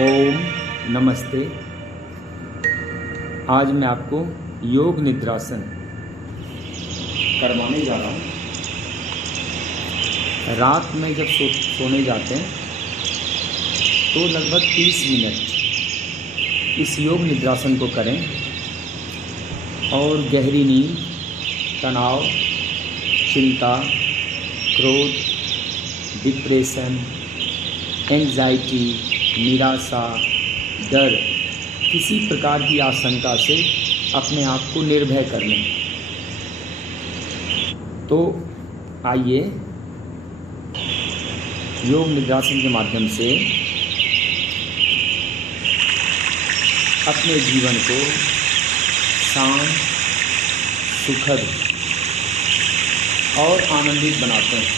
ओम नमस्ते। आज मैं आपको योग निद्रासन करवाने जा रहा हूँ। रात में जब सोने जाते हैं तो लगभग 30 मिनट इस योग निद्रासन को करें और गहरी नींद, तनाव, चिंता, क्रोध, डिप्रेशन, एंजाइटी, निराशा, डर, किसी प्रकार की आशंका से अपने आप को निर्भय कर लें। तो आइए योग निद्रासन के माध्यम से अपने जीवन को शांत, सुखद और आनंदित बनाते हैं।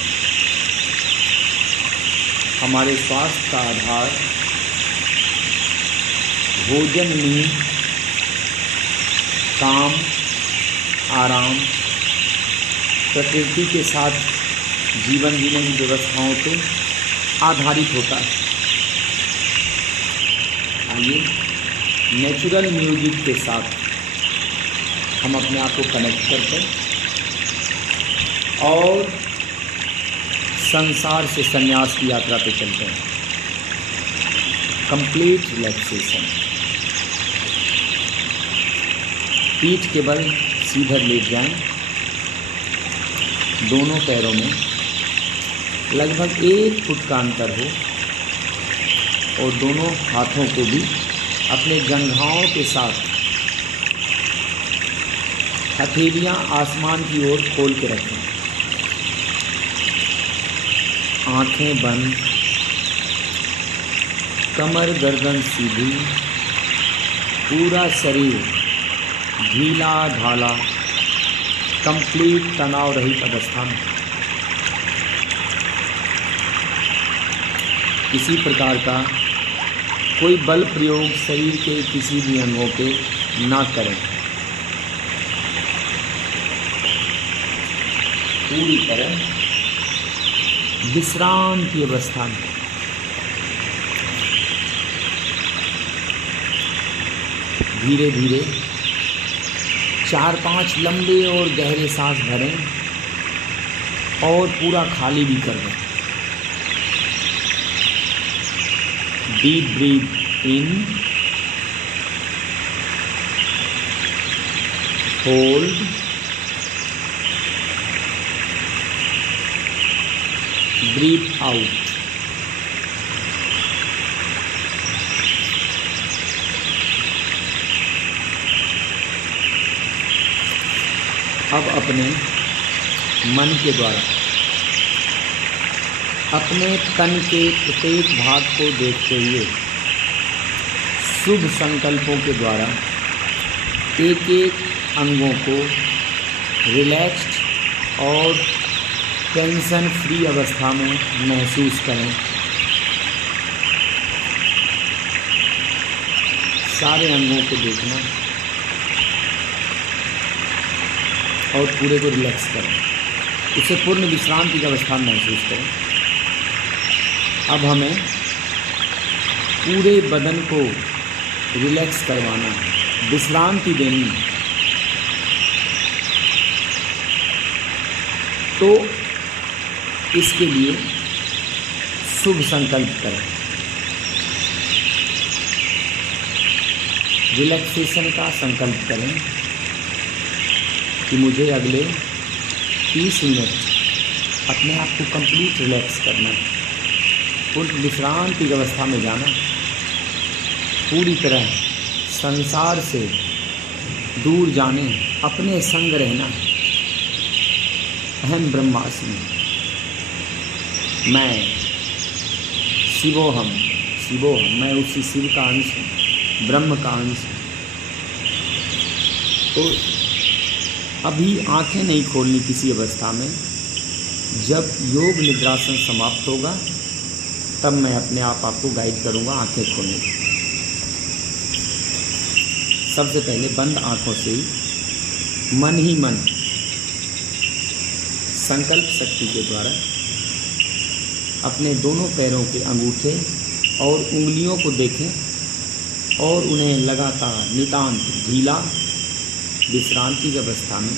हमारे स्वास्थ्य का आधार भोजन, नींद, काम, आराम, प्रकृति के साथ जीवन जीने की व्यवस्थाओं पर आधारित होता है। आइए नेचुरल म्यूजिक के साथ हम अपने आप को कनेक्ट करते हैं और संसार से संन्यास की यात्रा पे चलते हैं। Complete relaxation. पीठ के बल सीधे लेट जाएं। दोनों पैरों में लगभग 1 फुट का अंतर हो और दोनों हाथों को भी अपने जंघाओं के साथ हथेलियां आसमान की ओर खोल के रखें। आंखें बंद, कमर गर्दन सीधी, पूरा शरीर ढीला ढाला, कंप्लीट तनाव रहित अवस्था में। किसी प्रकार का कोई बल प्रयोग शरीर के किसी भी अंगों पे ना करें। पूरी तरह विश्राम की अवस्था में। धीरे धीरे 4-5 लंबे और गहरे सांस भरें और पूरा खाली भी कर दें। डीप ब्रीथ इन, होल्ड, ब्रीथ आउट। अब अपने मन के द्वारा अपने तन के प्रत्येक भाग को देखते हुए शुभ संकल्पों के द्वारा एक एक अंगों को रिलैक्स्ड और टेंशन फ्री अवस्था में महसूस करें। सारे अंगों को देखना और पूरे को रिलैक्स करें। उसे पूर्ण विश्रांति की अवस्था में महसूस करें। अब हमें पूरे बदन को रिलैक्स करवाना है, विश्रांति देनी है। तो इसके लिए शुभ संकल्प करें। रिलैक्सेशन का संकल्प करें कि मुझे अगले 30 मिनट अपने आप को कंप्लीट रिलैक्स करना है, पूर्ण विश्रांति की अवस्था में जाना, पूरी तरह संसार से दूर जाने, अपने संग रहना। अहम ब्रह्मास्मि, मैं शिवोहम, मैं उसी शिव का अंश हूँ, ब्रह्म का अंश हूँ। तो अभी आंखें नहीं खोलनी किसी अवस्था में। जब योग निद्रासन समाप्त होगा तब मैं अपने आप आपको गाइड करूँगा आंखें खोलने की। सबसे पहले बंद आंखों से ही मन ही मन संकल्प शक्ति के द्वारा अपने दोनों पैरों के अंगूठे और उंगलियों को देखें और उन्हें लगातार नितांत ढीला विश्रांति की अवस्था में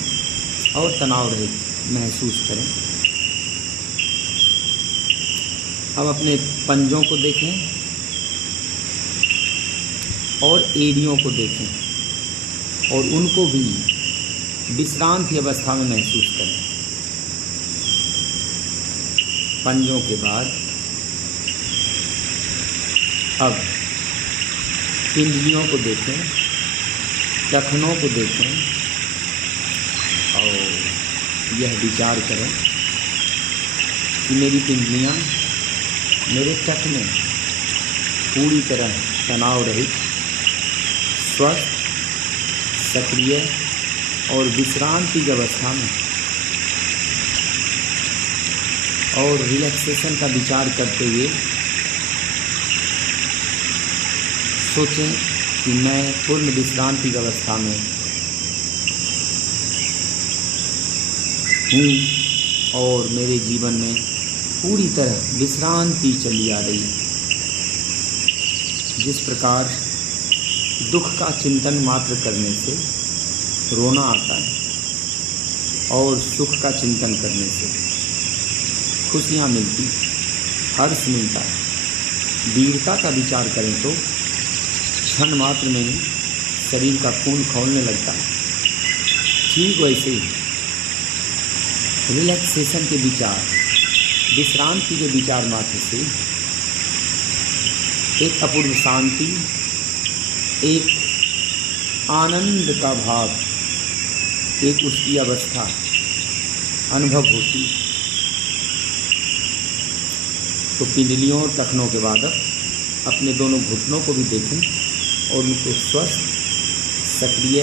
और तनाव रहित महसूस करें। अब अपने पंजों को देखें और एड़ियों को देखें और उनको भी विश्रांत की अवस्था में महसूस करें। पंजों के बाद अब पिंडलियों को देखें, टखनों को देखें और यह विचार करें कि मेरी पिंडलियाँ, मेरे टखने पूरी तरह तनाव रहित, स्वस्थ, सक्रिय और विश्रांति की अवस्था में और रिलैक्सेशन का विचार करते हुए सोचें कि मैं पूर्ण विश्रांति की अवस्था में हूँ और मेरे जीवन में पूरी तरह विश्रांति चली आ रही है। जिस प्रकार दुख का चिंतन मात्र करने से रोना आता है और सुख का चिंतन करने से खुशियाँ मिलती, हर्ष मिलता है। वीरता का विचार करें तो क्षण मात्र में ही शरीर का खून खौलने लगता है। ठीक वैसे ही रिलैक्सेशन के विचार, विश्रांति के विचार मात्र से एक अपूर्व शांति, एक आनंद का भाव, एक उसकी अवस्था अनुभव होती है। तो पिंडलियों और टखनों के बाद अपने दोनों घुटनों को भी देखें और उनको स्वस्थ, सक्रिय,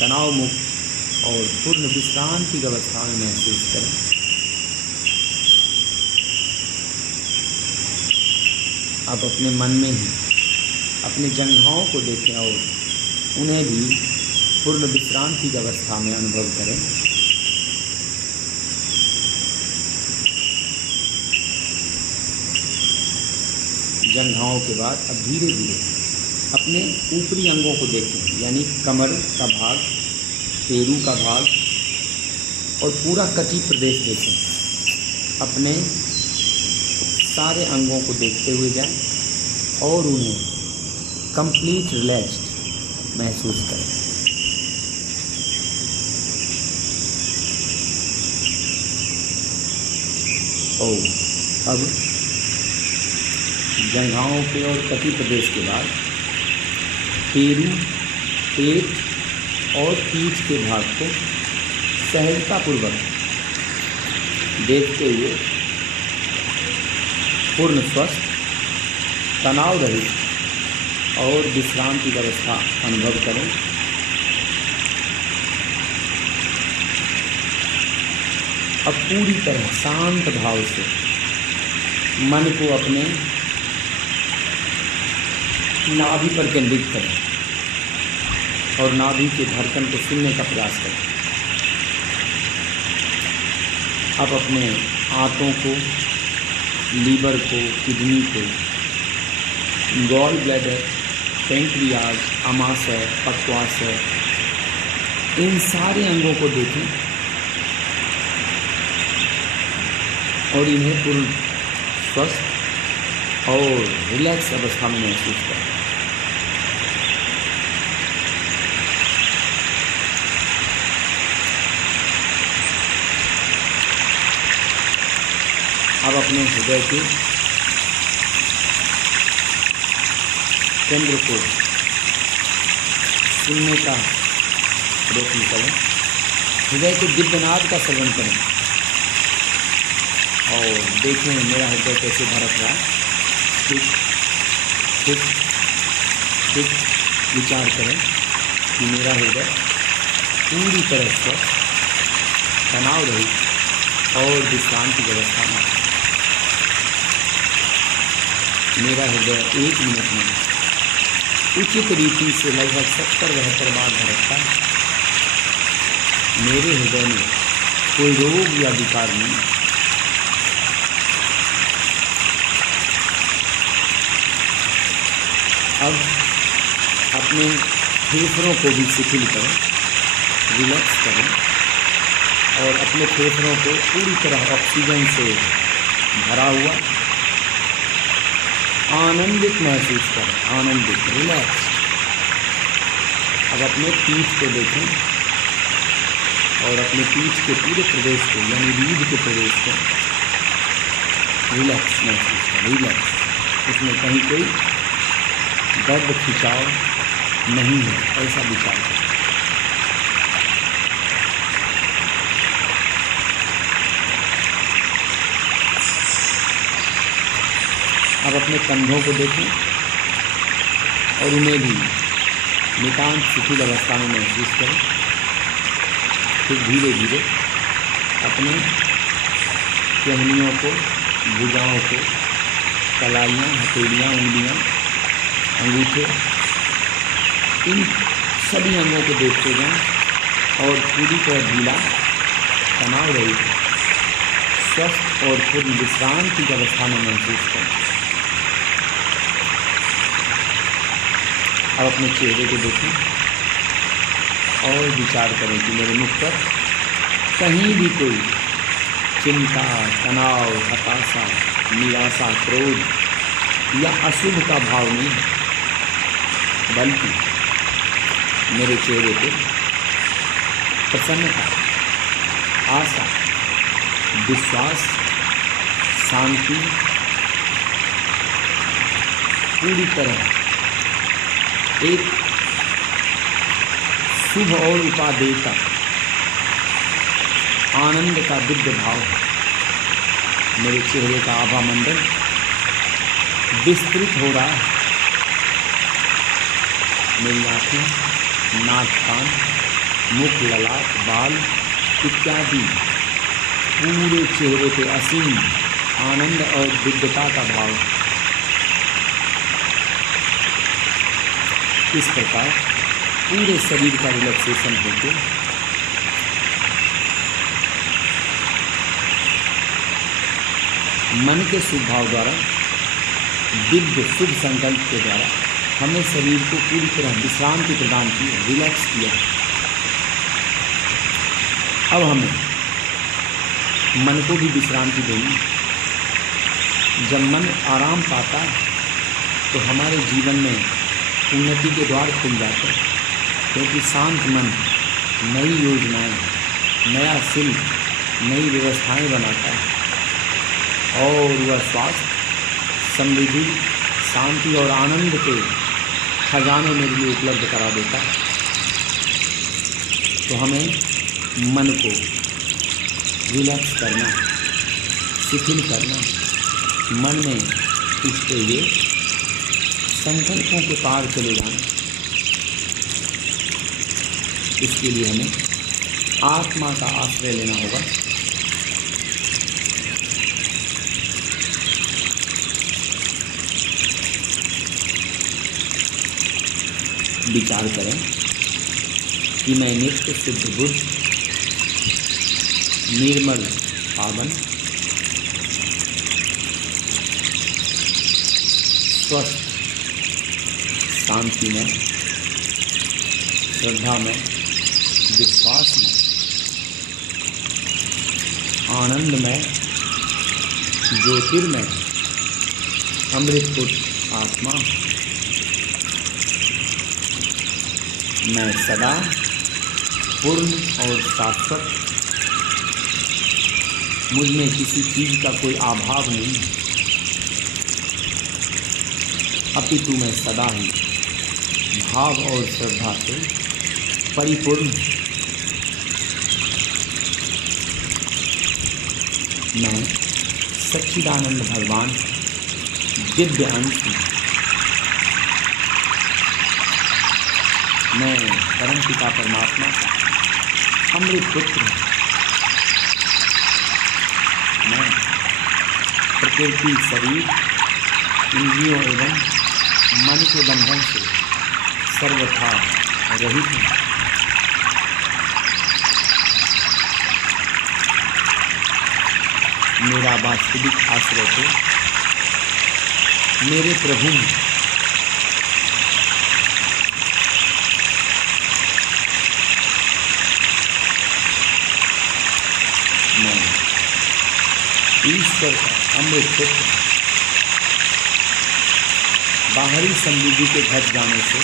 तनाव मुक्त और पूर्ण विश्रांति की अवस्था में महसूस करें। अब अपने मन में ही अपने जंघाओं को देखें और उन्हें भी पूर्ण विश्रांति की अवस्था में अनुभव करें। जंघाओं के बाद अब धीरे धीरे अपने ऊपरी अंगों को देखें, यानी कमर का भाग, पेरू का भाग और पूरा कटी प्रदेश देखें। अपने सारे अंगों को देखते हुए जाएं और उन्हें कंप्लीट रिलैक्स्ड महसूस करें। और अब जंघाओं के और कटी प्रदेश के बाद पेरू, पेट और पीठ के भाग को सहजतापूर्वक देखते हुए पूर्ण स्वस्थ, तनाव रहित और विश्रांति की अवस्था अनुभव करें। अब पूरी तरह शांत भाव से मन को अपने नाभि पर केंद्रित करें और नाभि के धड़कन को सुनने का प्रयास करें। अब अपने आंतों को, लीवर को, किडनी को, गॉल ब्लैडर, पेंक्रियाज, आमाशय, पक्वाशय, इन सारे अंगों को देखें और इन्हें पूर्ण स्वस्थ और रिलैक्स अवस्था में महसूस करें। अब अपने हृदय के केंद्र को सुनने का प्रयत्न करें, हृदय के दिव्यनाद का श्रवण करें और देखें मेरा हृदय कैसे धड़क रहा है। ठीक विचार करें कि मेरा हृदय पूरी तरह से तनाव रहित और विश्रांति की अवस्था में। मेरा हृदय 1 मिनट में उचित रीति से लगभग 70-72 बार धड़कता है। मेरे हृदय में कोई रोग या विकार नहीं। अब अपने फेफड़ों को भी शिथिल करें, रिलैक्स करें और अपने फेफड़ों को पूरी तरह ऑक्सीजन से भरा हुआ आनंदित महसूस करें, आनंदित, रिलैक्स। अब अपने पीठ को देखें और अपने पीठ के पूरे प्रदेश को यानी रीढ़ के प्रदेश को रिलैक्स महसूस करें, रिलैक्स। उसमें कहीं कोई दर्द खिंचाव नहीं है, ऐसा विचार करें। अब अपने कंधों को देखें और उन्हें भी नितांत शिथिल अवस्था में महसूस करें। फिर धीरे धीरे अपने टहनियों को, भुजाओं को, कलाइयाँ, हथेलियाँ, उंगलियाँ, अंगूठे, इन सभी अंगों को देखते जाएं और पूरी तरह ढीला, तनाव रहित, स्वस्थ और पूर्ण विश्रांति की अवस्था में महसूस करें। अब अपने चेहरे को देखें और विचार करें कि मेरे मुख पर कहीं भी कोई चिंता, तनाव, हताशा, निराशा, क्रोध या अशुभ का भाव नहीं है, बल्कि मेरे चेहरे पे प्रसन्नता, आशा, विश्वास, शांति, पूरी तरह एक शुभ और उपादेयता, आनंद का दिव्य भाव है। मेरे चेहरे का आभा मंडल विस्तृत हो रहा है। मेरी आँखें, नाक, कान, मुख, ललाट, बाल इत्यादि पूरे चेहरे पे असीम आनंद और दिव्यता का भाव है। इस प्रकार पूरे शरीर का रिलैक्सेशन होकर मन के शुभ भाव द्वारा, दिव्य शुभ संकल्प के द्वारा हमने शरीर को पूरी तरह विश्रांति प्रदान की, रिलैक्स किया। अब हमें मन को भी विश्रांति देनी। जब मन आराम पाता है तो हमारे जीवन में उन्नति के द्वार खुल जाते हैं, क्योंकि शांत मन नई योजनाएं, नया शिल्प, नई व्यवस्थाएं बनाता है और वह स्वास्थ्य, समृद्धि, शांति और आनंद के खजाने मेरे लिए उपलब्ध करा देता है। तो हमें मन को रिलैक्स करना, शिथिल करना, मन में उठते हुए संकल्पों के पार चले जाना। इसके लिए हमें आत्मा का आश्रय लेना होगा। विचार करें कि मैं नित्य शुद्ध बुद्ध, निर्मल, पावन, स्वस्थ, शांति में, श्रद्धा में, विश्वास में, आनंद में, ज्योतिर्मय, अमृतपुत्र आत्मा, मैं सदा पूर्ण और शाश्वत, मुझ में किसी चीज़ का कोई अभाव नहीं है, अपितु मैं सदा ही भाव और श्रद्धा से परिपूर्ण। मैं सच्चिदानंद भगवान दिव्य अंश हूँ। मैं परमपिता परमात्मा अमृत पुत्र हूँ। मैं प्रकृति, शरीर, इंद्रियों एवं मन के बंधन से सर्वथा रहित हूँ। मेरा वास्तविक आश्रय तो मेरे प्रभु हैं, ईश्वर का अमृत पुत्र बाहरी समृद्धि के घट जाने से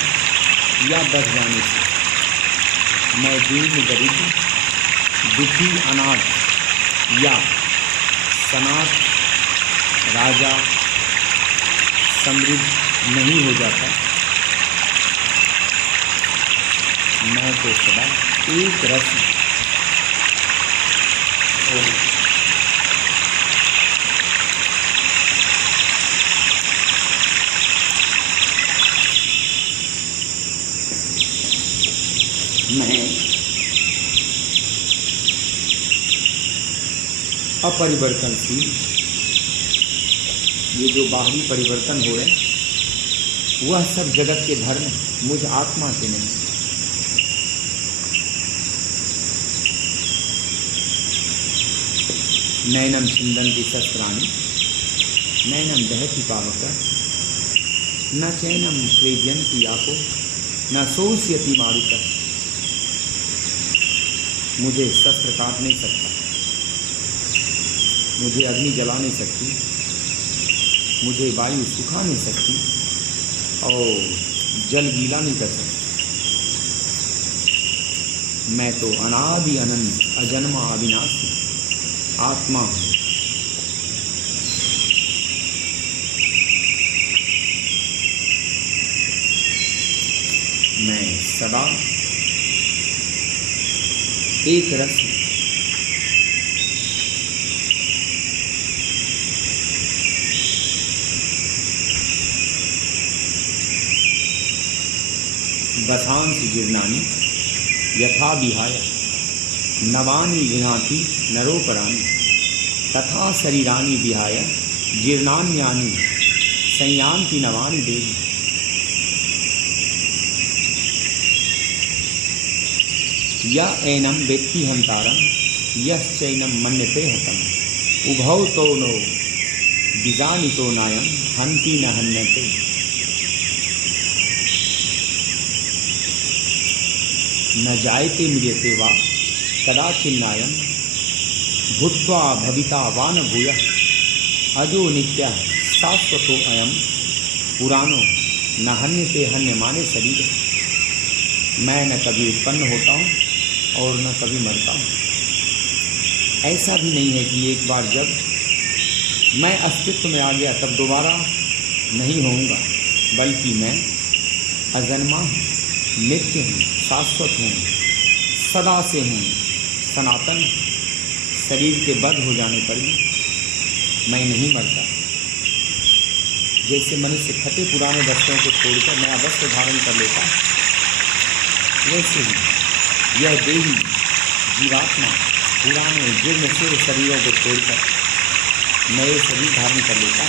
या बढ़ जाने से मैं दीन गरीब दुखी अनाथ या सनाथ राजा समृद्ध नहीं हो जाता। मैं तो सदा एक रस मैं अपरिवर्तनशील, ये जो बाहरी परिवर्तन हो रहे हैं वह सब जगत के धर्म, मुझ आत्मा के नहीं। नैनम छिंदन्ति शस्त्राणि नैनम दहति पावक न चैनम क्लेद्यन्ति आपो न शोष्यति मारुतः। मुझे शस्त्र काट नहीं सकता, मुझे अग्नि जला नहीं सकती, मुझे वायु सुखा नहीं सकती और जल गीला नहीं कर सकती। मैं तो अनादि अनंत अजन्मा अविनाशी आत्मा हूँ। मैं सदा एक रस हूँ। वसांसि जीर्णानि यथा विहाय नवानि गृह्णाति नरोपराणि तथा शरीराणि विहाय जीर्णान्यानि संयान्ति नवानि देहि। य एनं वेत्ति हन्तारं यश्चैनं मन्यते हतम् उभौ तो नो बीजानितो नायं हन्ति न हन्यते। न जायते म्रियते वा कदाचिन्नायं भूत्वा भविता वा न भूयः अजो नित्यः शाश्वतो अयं पुराणो न हन्यते हन्यमाने शरीर। मैं न कभी उत्पन्न होता हूँ और न कभी मरता हूँ। ऐसा भी नहीं है कि एक बार जब मैं अस्तित्व में आ गया तब दोबारा नहीं होऊंगा, बल्कि मैं अजन्मा हूँ, नित्य हूँ, शाश्वत हूँ, सदा से हूँ, सनातन। शरीर के बद्ध हो जाने पर भी मैं नहीं मरता। जैसे मनुष्य फटे पुराने वस्त्रों को छोड़कर नया वस्त्र धारण कर लेता, वैसे ही यह देही जीवात्मा पुराने जीर्ण से शरीरों को छोड़कर नए शरीर धारण कर लेता।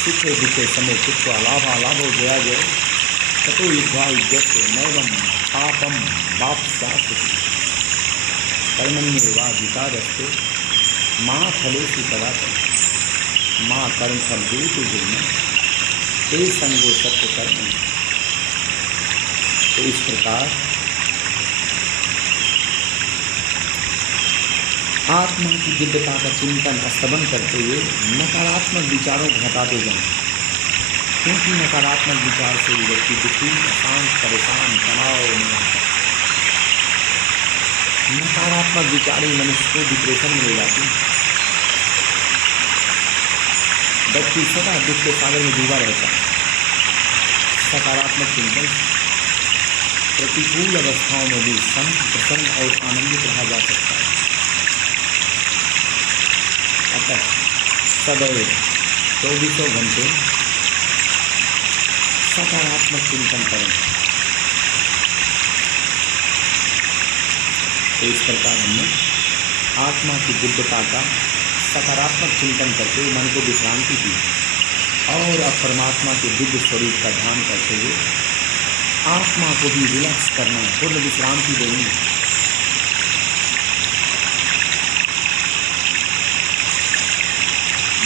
सुखे दुखे समय चित्वा लाभा लाभो जया जय ततो युद्धा युद्धस्य नैवं पापम वाप्स्यास्ति कर्मण्येवाधिकारस्ते मां फलेषु कदाचन मां कर्मफल हेतु जीवन ते संगो सत्य कर्म। तो इस प्रकार आत्मा की दिव्यता का चिंतन स्तवन करते हुए नकारात्मक विचारों को हटाते जाएं, क्योंकि नकारात्मक विचार से व्यक्ति दुखी, अशांत, परेशान, तनाव में आता है। नकारात्मक विचार ही मनुष्य को डिप्रेशन में ले जाती है। व्यक्ति सदा दुख के सागर में डूबा रहता है। सकारात्मक चिंतन प्रतिकूल अवस्थाओं में भी शांत, प्रसन्न और आनंदित रहा जा सकता है। अतः सदैव 24 घंटे सकारात्मक चिंतन करें। तो इस प्रकार हमने आत्मा की दिव्यता का सकारात्मक चिंतन करके मन को विश्रांति दी और अब परमात्मा के दिव्य स्वरूप का ध्यान करते हुए आत्मा को भी रिलैक्स करना, पूर्ण विश्रांति देनी।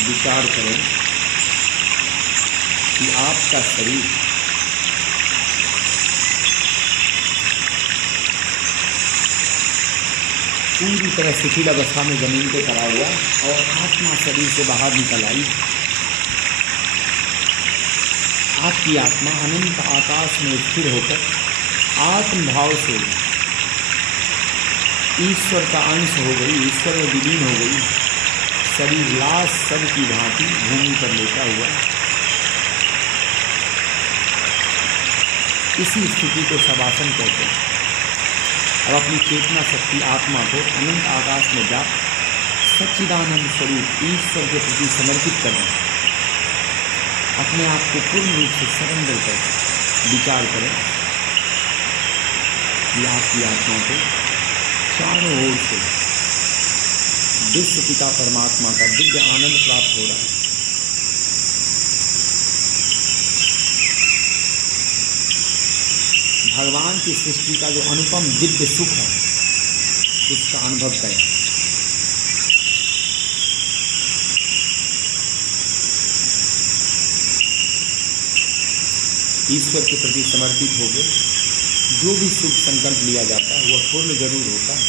विचार करें कि आपका शरीर पूरी तरह शिथिल अवस्था में जमीन पे पड़ा हुआ और आत्मा शरीर से बाहर निकल आई। आपकी आत्मा अनंत आकाश में स्थिर होकर आत्म भाव से ईश्वर का अंश हो गई, ईश्वर में विलीन हो गई। शरीर लाश सब की भांति भूमि पर लेटा हुआ। इसी स्थिति को शवासन कहते हैं। अब अपनी चेतना शक्ति आत्मा को अनंत आकाश में जा सच्चिदानंद स्वरूप ईश्वर के प्रति समर्पित करें। अपने आप को पूर्ण रूप से सरेंडर कर विचार करें कि आपकी आत्मा को चारों ओर से विश्व पिता परमात्मा का दिव्य आनंद प्राप्त हो रहा है। भगवान की सृष्टि का जो अनुपम दिव्य सुख है उसका अनुभव करें। ईश्वर के प्रति समर्पित हो गए जो भी शुभ संकल्प लिया जाता है वह पूर्ण जरूर होता है।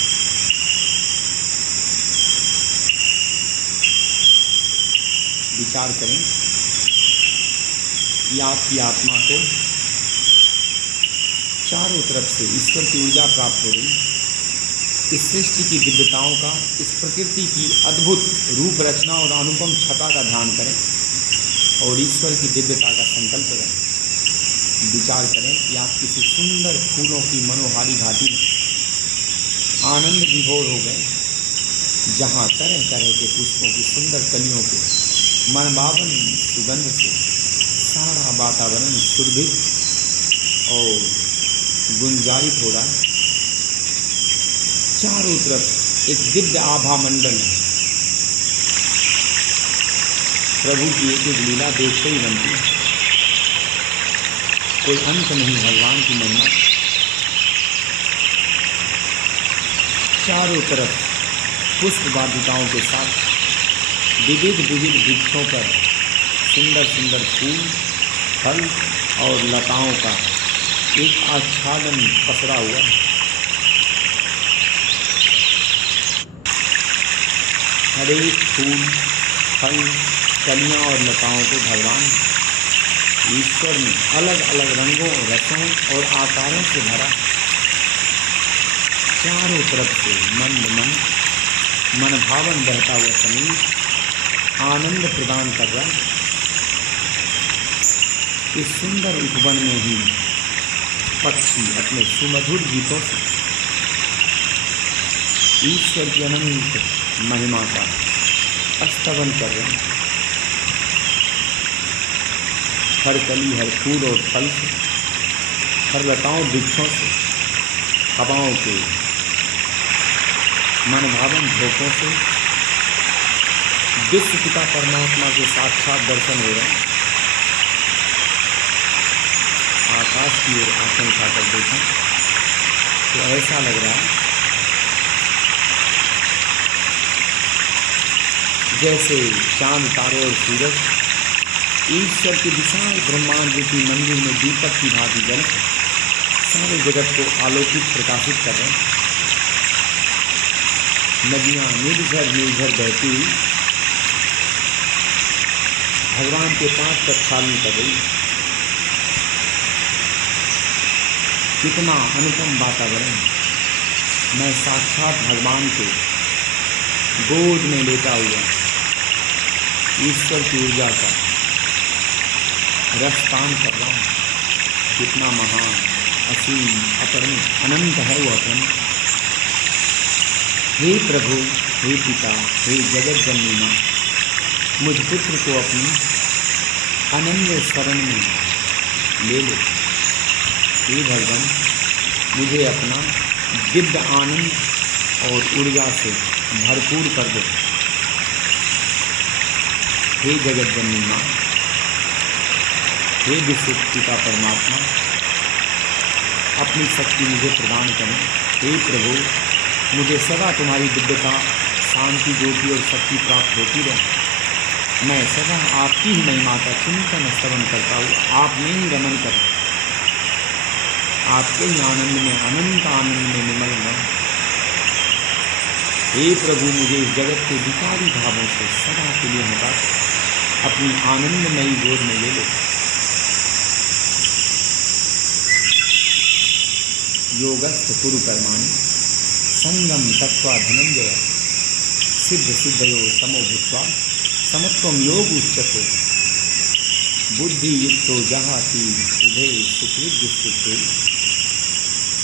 विचार करें कि आपकी आत्मा को चारों तरफ से ईश्वर की ऊर्जा प्राप्त हो रही। इस सृष्टि की दिव्यताओं का, इस प्रकृति की अद्भुत रूप रचना और अनुपम छटा का ध्यान करें और ईश्वर की दिव्यता का संकल्प करें। विचार करें कि आप किसी सुंदर फूलों की मनोहारी घाटी में आनंद विभोर हो गए, जहाँ तरह तरह के पुष्पों की सुंदर कलियों के मनभावन सुगंध से सारा वातावरण सुरभित और गुंजारित हो रहा है। चारों तरफ एक दिव्य आभा मंडल है। प्रभु की एक एक लीला देखते ही बनती है, कोई अंत नहीं भगवान की महिमा। चारों तरफ पुष्प वाटिकाओं के साथ विविध विविध वृक्षों पर सुंदर सुंदर फूल, फल और लताओं का एक आच्छादन पसरा हुआ। हर एक फूल, फल, कलियां और लताओं को भगवान ईश्वर ने अलग अलग रंगों, रसों और आकारों से भरा। चारों तरफ से मन भावन बहता हुआ समीर आनंद प्रदान कर रहा है। इस सुंदर उपवन में ही पक्षी अपने सुमधुर गीतों से ईश्वर की अनंत महिमा का स्तवन कर रहे हैं। हर कली, हर फूल और फल से, हर लताओं वृक्षों से, हवाओं के मनभावन झोंकों से विश्व पिता परमात्मा के साक्षात दर्शन हो रहे हैं। आकाश की ओर आंखें उठाकर देखें तो ऐसा लग रहा है जैसे चांद, तारे और सूरज ईश्वर के विशाल ब्रह्मांड रूपी मंदिर में दीपक की भांति जल सारे जगत को आलोकित प्रकाशित कर रहे हैं। नदियां निर्झर निर्झर बहती हुई भगवान के पांच प्रक्षालन कर रही। कितना अनुपम वातावरण। मैं साक्षात भगवान के गोद में लेटा हुआ ईश्वर की ऊर्जा का रसपान कर रहा हूँ। कितना महान, असीम, अपरिमित, अनंत है वो अपरिमित। हे प्रभु, हे पिता, हे जगत जननी माँ, मुझ पुत्र को अपनी अनन्य शरण में ले लो। हे भगवान, मुझे अपना दिव्य आनंद और ऊर्जा से भरपूर कर दो। हे जगत जननी माँ, हे विश्व पिता परमात्मा, अपनी शक्ति मुझे प्रदान करें। हे प्रभु, मुझे सदा तुम्हारी दिव्यता, शांति, ज्योति और शक्ति प्राप्त होती रहे। मैं सदा आपकी ही महिमा का चिंतन स्तवन करता हूँ। आप में ही रमन करें, आपके ही आनंद में, अनंत आनंद में निमग्न है। हे प्रभु, मुझे इस जगत के विकारी भावों से सदा के लिए हटा अपनी आनंदमयी गोद में ले लो। योगस्थ कुरु कर्माणि संगम तत्वा धनंजय सिद्ध सिद्धयो समो भूत्वा समत्वम योग उच्यते बुद्धि युक्तो जहाति हृदय सुकृत स्थिते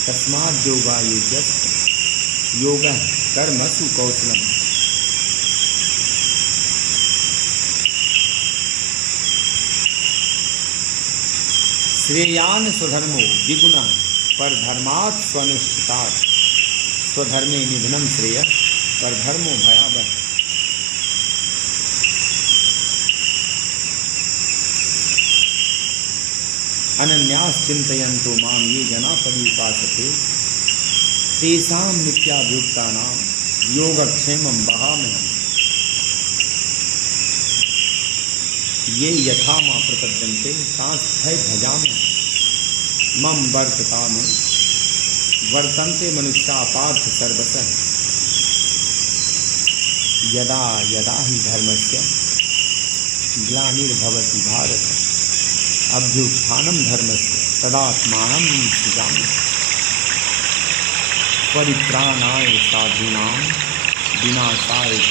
तस्माद् योगायुज्यस्य योगः कर्मसु कौशलम्। श्रेयान स्वधर्मो विगुणः परधर्मात् स्वनिष्ठितात् स्वधर्मे निधनं श्रेयः परधर्मो भयावह। अनन्यास चिंतयन्तो मां ये जना पर्युपासते तेषां नित्याभियुक्तानां योगक्षेमं वहाम्यहम्। ये यथा मां प्रपद्यन्ते तांस्तै भजाम्यहम्। मम वर्ततामो वर्तन्ते मनुष्या पार्थ सर्वशः यदा यदा हि धर्मस्य ग्लानिर्भवति भारत अभ्युत्थानं धर्मस्य तदात्मानं सृजामि। परित्राणाय साधूनां विनाशाय च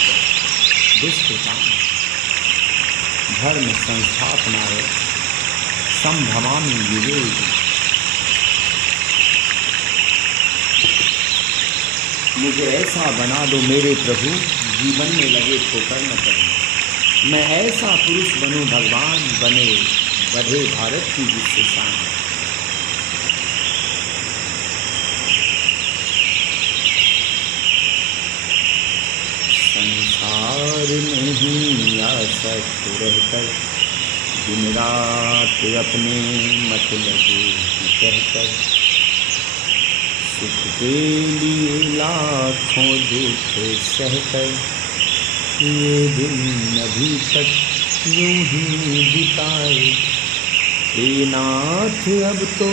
दुष्कृतां धर्म संस्थापनाय संभवामि युगे युगे। मुझे ऐसा बना दो मेरे प्रभु, जीवन में लगे ठोकर न करूं। मैं ऐसा पुरुष बनूं भगवान बने बढ़े भारत की जिससे शान। संसार में ही आसक्त रहकर दिन रात अपने मत लगे कहकर सुख के लिए लाखों दुख सहकर ये दिन अभी तक यूं ही बिताए। हे नाथ अब तो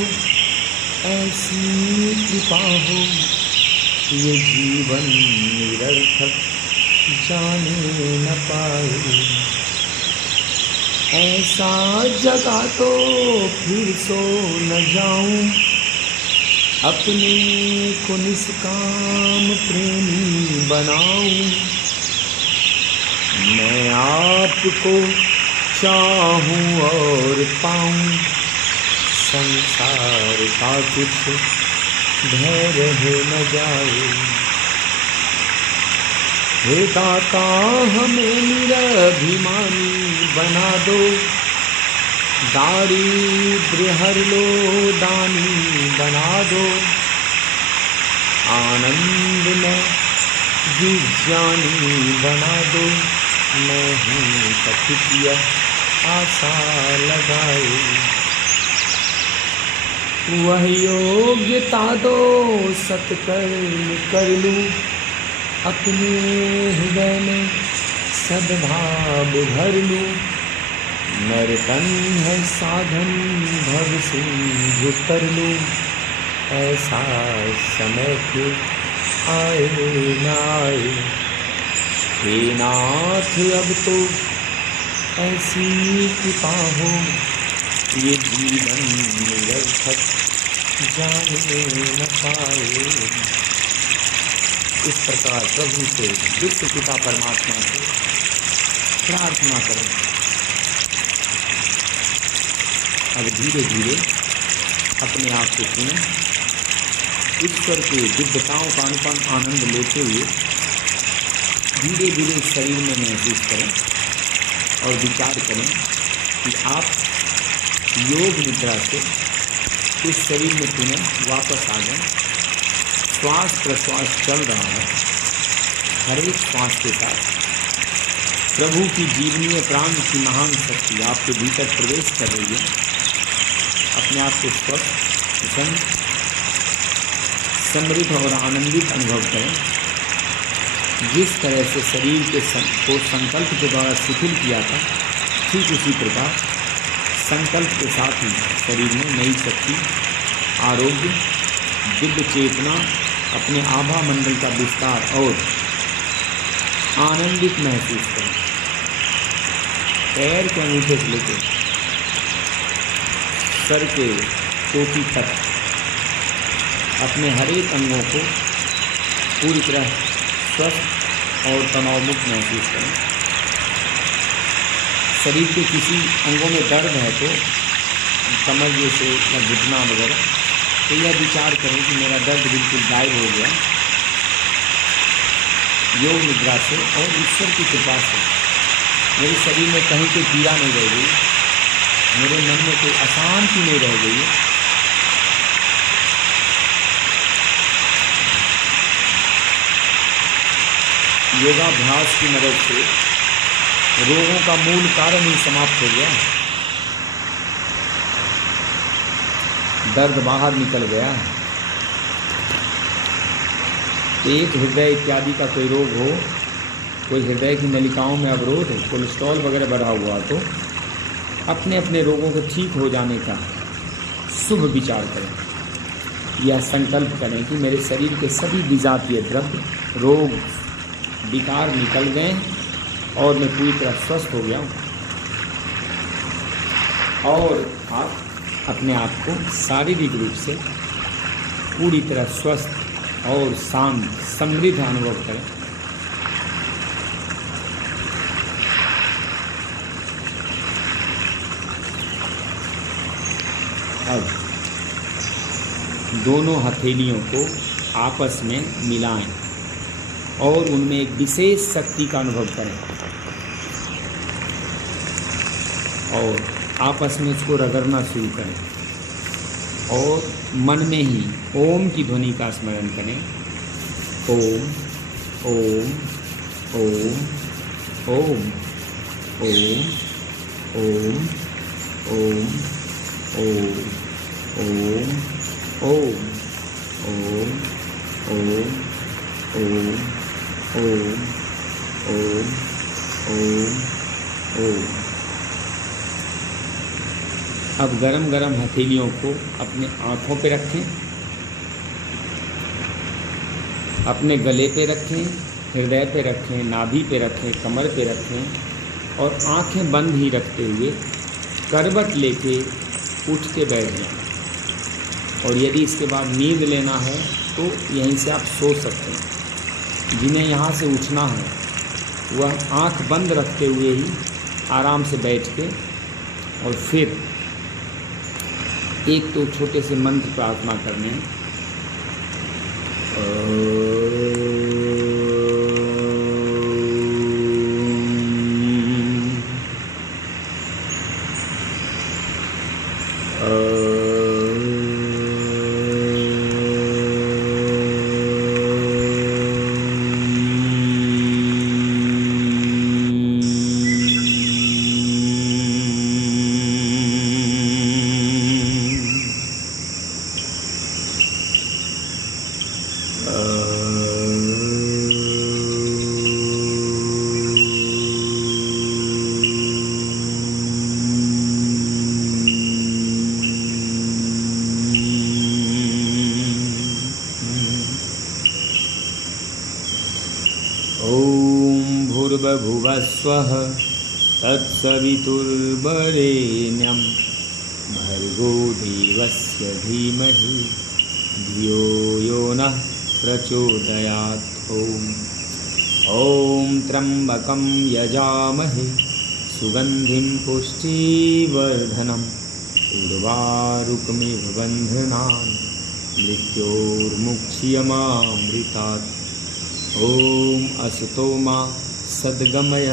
ऐसी कृपा हो ये जीवन निरर्थक जाने न पाए। ऐसा जगा तो फिर सो न जाऊं अपने को निष्काम प्रेमी बनाऊं। मैं आपको चाहूं और पाऊं संसार का कुछ भय रह न जाए। हे दाता हमें निरभिमानी बना दो दारिद्र्य हर लो दानी बना दो। आनंद में विज्ञानी बना दो मैं हूँ कथित आशा लगाए। वह योग्यता दो सत्कर्म कर लूं अपने हृदय में सद्भाव भर लूं। नर्तन है साधन भव सिंधु कर लूं ऐसा समय के आए न आए। हे नाथ अब तो ऐसी कृपा हो ये जीवन निरर्थक जाने न पाए। इस प्रकार प्रभु से विश्व पिता परमात्मा से प्रार्थना करें। अब धीरे धीरे अपने आप को सुने, ईश्वर के दिव्यताओं का अनुपम आनंद लेते हुए धीरे धीरे शरीर में महसूस करें और विचार करें कि आप योग निद्रा से इस शरीर में पुनः वापस आ जाएं। श्वास प्रश्वास चल रहा है, हर एक श्वास के साथ प्रभु की जीवनीय प्राण की महान शक्ति आपके भीतर प्रवेश कर रही है। अपने आप को स्वस्थ, प्रसन्न, समृद्ध और आनंदित अनुभव करें। जिस तरह से शरीर के को संकल्प के द्वारा शिथिल किया था, ठीक उसी प्रकार संकल्प के साथ ही शरीर में नई शक्ति, आरोग्य, दिव्य चेतना, अपने आभा मंडल का विस्तार और आनंदित महसूस करें। पैर के अंगूठे से लेकर सर के चोटी तक अपने हर एक अंगों को पूरी तरह स्वस्थ और तनावमुक्त महसूस करें। शरीर के किसी अंगों में दर्द है तो कमर जैसे या घुटना वगैरह, तो यह विचार करें कि मेरा दर्द बिल्कुल गायब हो गया योग निद्रा से और ईश्वर की कृपा से। मेरे शरीर में कहीं कोई पीड़ा नहीं रह गई, मेरे मन में कोई अशांति नहीं रह गई। योगाभ्यास की मदद से रोगों का मूल कारण ही समाप्त हो गया, दर्द बाहर निकल गया। पेट, हृदय इत्यादि का कोई रोग हो, कोई हृदय की नलिकाओं में अवरोध हो, कोलेस्ट्रॉल वगैरह बढ़ा हुआ, तो अपने अपने रोगों के ठीक हो जाने का शुभ विचार करें। यह संकल्प करें कि मेरे शरीर के सभी विजातीय द्रव्य, रोग, विकार निकल गए और मैं पूरी तरह स्वस्थ हो गया हूँ। और आप अपने आप को शारीरिक रूप से पूरी तरह स्वस्थ और शांत, समृद्ध अनुभव करें। अब दोनों हथेलियों को आपस में मिलाएं और उनमें एक विशेष शक्ति का अनुभव करें और आपस में इसको रगड़ना शुरू करें और मन में ही ओम की ध्वनि का स्मरण करें। ओम ओम ओम ओम ओम ओम ओम ओम ओम ओम ओम ओम ओम ओम ओम ओम ओम। अब गरम गरम हथेलियों को अपने आँखों पे रखें, अपने गले पे रखें, हृदय पे रखें, नाभि पे रखें, कमर पे रखें और आँखें बंद ही रखते हुए करवट लेके उठ के बैठ जाएं। और यदि इसके बाद नींद लेना है तो यहीं से आप सो सकते हैं। जिन्हें यहाँ से उठना है वह आँख बंद रखते हुए ही आराम से बैठ के और फिर एक तो छोटे से मंत्र प्रार्थना करने हैं। भूर्भुवस्वः तत्सवितुर्वरेण्यं भर्गो देवस्य धीमहि धियो यो नः प्रचोदयात्। ॐ त्र्यम्बकं यजामहे सुगन्धिं पुष्टिवर्धनम् उर्वारुकमिव बन्धनान् मृत्योर्मुक्ष्यमामृतात्। ॐ असतो मा सद्गमय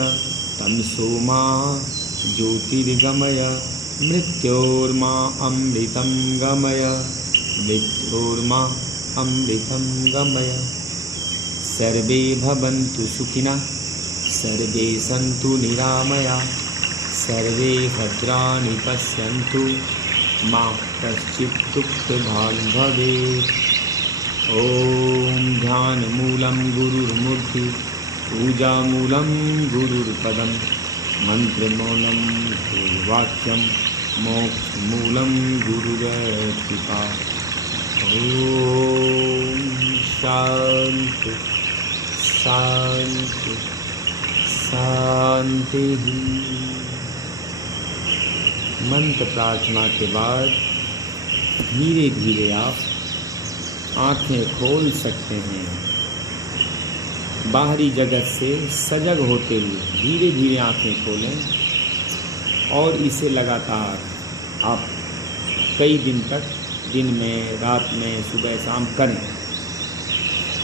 तमसो मा ज्योतिर्गमय मृत्योर्मा अमृतं गमय मृत्योर्मा अमृतं गमय। सर्वे भवन्तु सुखिनः सर्वे सन्तु निरामयाः सर्वे भद्राणि पश्यन्तु मा कश्चित् दुःखभाग् भवेत्। ॐ ध्यानमूलं गुरुर्मूर्तिः पूजामूलं गुरुर्पदं मन्त्रमौलं गुरुवाक्यं मोक्षमूलं गुरुरर्पिता। ॐ शान्ति शान्ति शांति ही। मंत्र प्रार्थना के बाद धीरे धीरे आप आंखें खोल सकते हैं। बाहरी जगत से सजग होते हुए धीरे धीरे आंखें खोलें और इसे लगातार आप कई दिन तक, दिन में, रात में, सुबह शाम करें।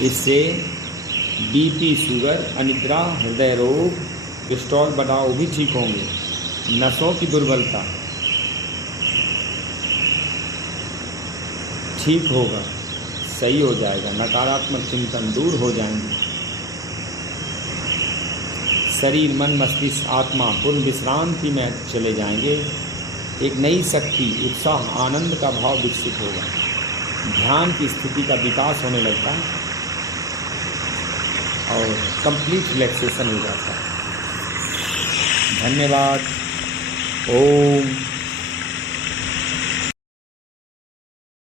इससे बीपी, शुगर, अनिद्रा, हृदय रोग, कोलेस्ट्रॉल बढ़ाव भी ठीक होंगे। नसों की दुर्बलता ठीक होगा, सही हो जाएगा। नकारात्मक चिंतन दूर हो जाएंगे। शरीर, मन, मस्तिष्क, आत्मा पूर्ण विश्रांति में चले जाएंगे। एक नई शक्ति, उत्साह, आनंद का भाव विकसित होगा। ध्यान की स्थिति का विकास होने लगता है और कंप्लीट रिलैक्सेशन हो जाता है। धन्यवाद। ओम